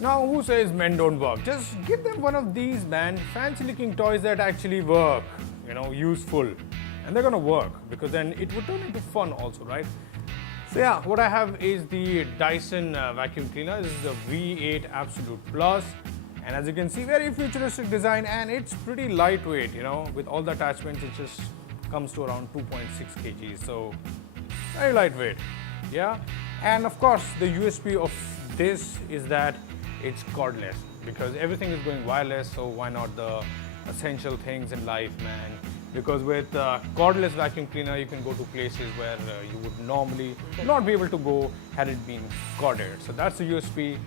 Now, who says men don't work? Just give them one of these, man. Fancy looking toys that actually work, useful. And they're gonna work because then it would turn into fun also, right? So yeah, what I have is the Dyson vacuum cleaner. This is the V8 Absolute Plus. And as you can see, very futuristic design, and it's pretty lightweight, with all the attachments, it just comes to around 2.6 kg. So very lightweight, yeah. And of course, the USP of this is that it's cordless, because everything is going wireless. So why not the essential things in life, man? Because with cordless vacuum cleaner, you can go to places where you would normally not be able to go had it been corded. So that's the USP.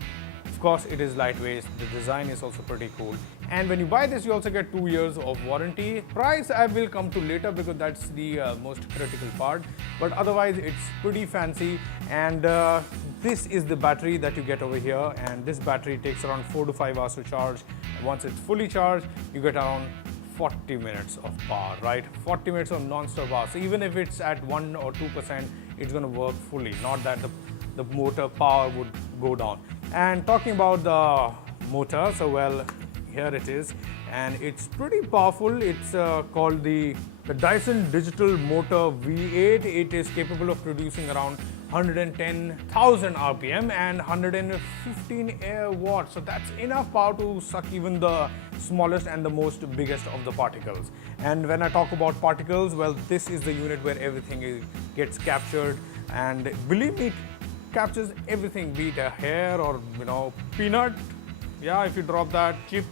Of course, it is lightweight. The design is also pretty cool. And when you buy this, you also get 2 years of warranty. Price I will come to later because that's the most critical part. But otherwise, it's pretty fancy. And this is the battery that you get over here. And this battery takes around 4 to 5 hours to charge. And once it's fully charged, you get around 40 minutes of power, right? 40 minutes of non-stop power. So even if it's at 1 or 2%, it's going to work fully. Not that the motor power would go down. And talking about the motor, so well, here it is, and it's pretty powerful. It's called the Dyson Digital Motor V8. It is capable of producing around 110,000 RPM and 115 air watts. So that's enough power to suck even the smallest and the most biggest of the particles. And when I talk about particles, well, this is the unit where everything gets captured, and believe me, it captures everything, be it a hair or peanut. Yeah, if you drop that, chips,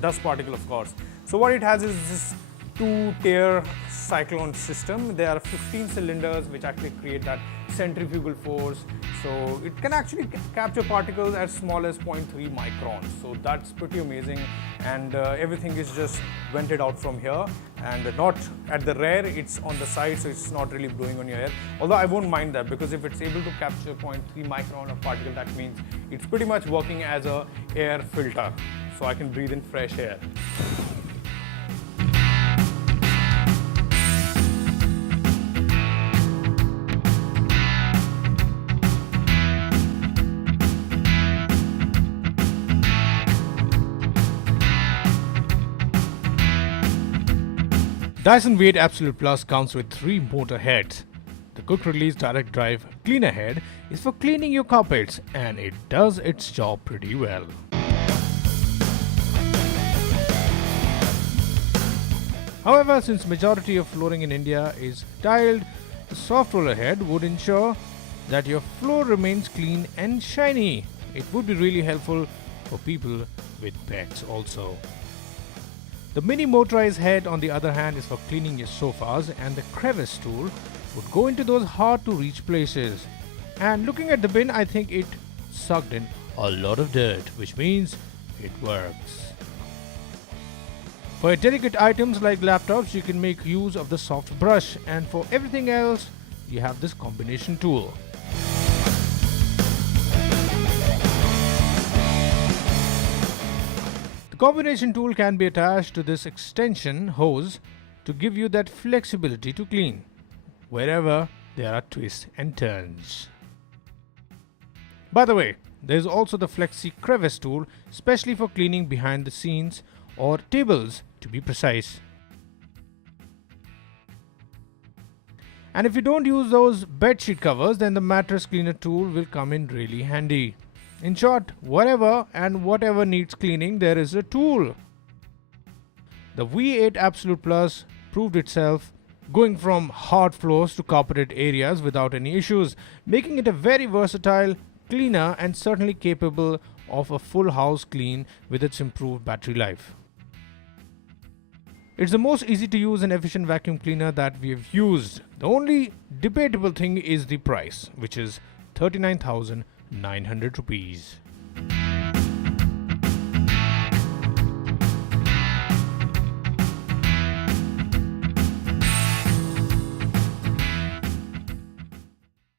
dust particle, of course. So what it has is this 2-tier cyclone system. There are 15 cylinders which actually create that centrifugal force. So it can actually capture particles as small as 0.3 microns. So that's pretty amazing. And everything is just vented out from here, and not at the rear, it's on the side, so it's not really blowing on your hair. Although I won't mind that, because if it's able to capture 0.3 micron of particle, that means it's pretty much working as a air filter. So I can breathe in fresh air. Dyson V8 Absolute Plus comes with 3 motor heads. The quick release direct drive cleaner head is for cleaning your carpets, and it does its job pretty well. However, since majority of flooring in India is tiled, the soft roller head would ensure that your floor remains clean and shiny. It would be really helpful for people with pets also. The mini motorized head, on the other hand, is for cleaning your sofas, and the crevice tool would go into those hard to reach places. And looking at the bin, I think it sucked in a lot of dirt, which means it works. For delicate items like laptops, you can make use of the soft brush, and for everything else, you have this combination tool. The combination tool can be attached to this extension hose to give you that flexibility to clean wherever there are twists and turns. By the way, there is also the Flexi Crevice tool, especially for cleaning behind the scenes or tables, to be precise. And if you don't use those bedsheet covers, then the mattress cleaner tool will come in really handy. In short, wherever and whatever needs cleaning, there is a tool. The V8 Absolute Plus proved itself, going from hard floors to carpeted areas without any issues, making it a very versatile cleaner and certainly capable of a full house clean with its improved battery life. It's the most easy to use and efficient vacuum cleaner that we have used. The only debatable thing is the price, which is 39,900 rupees.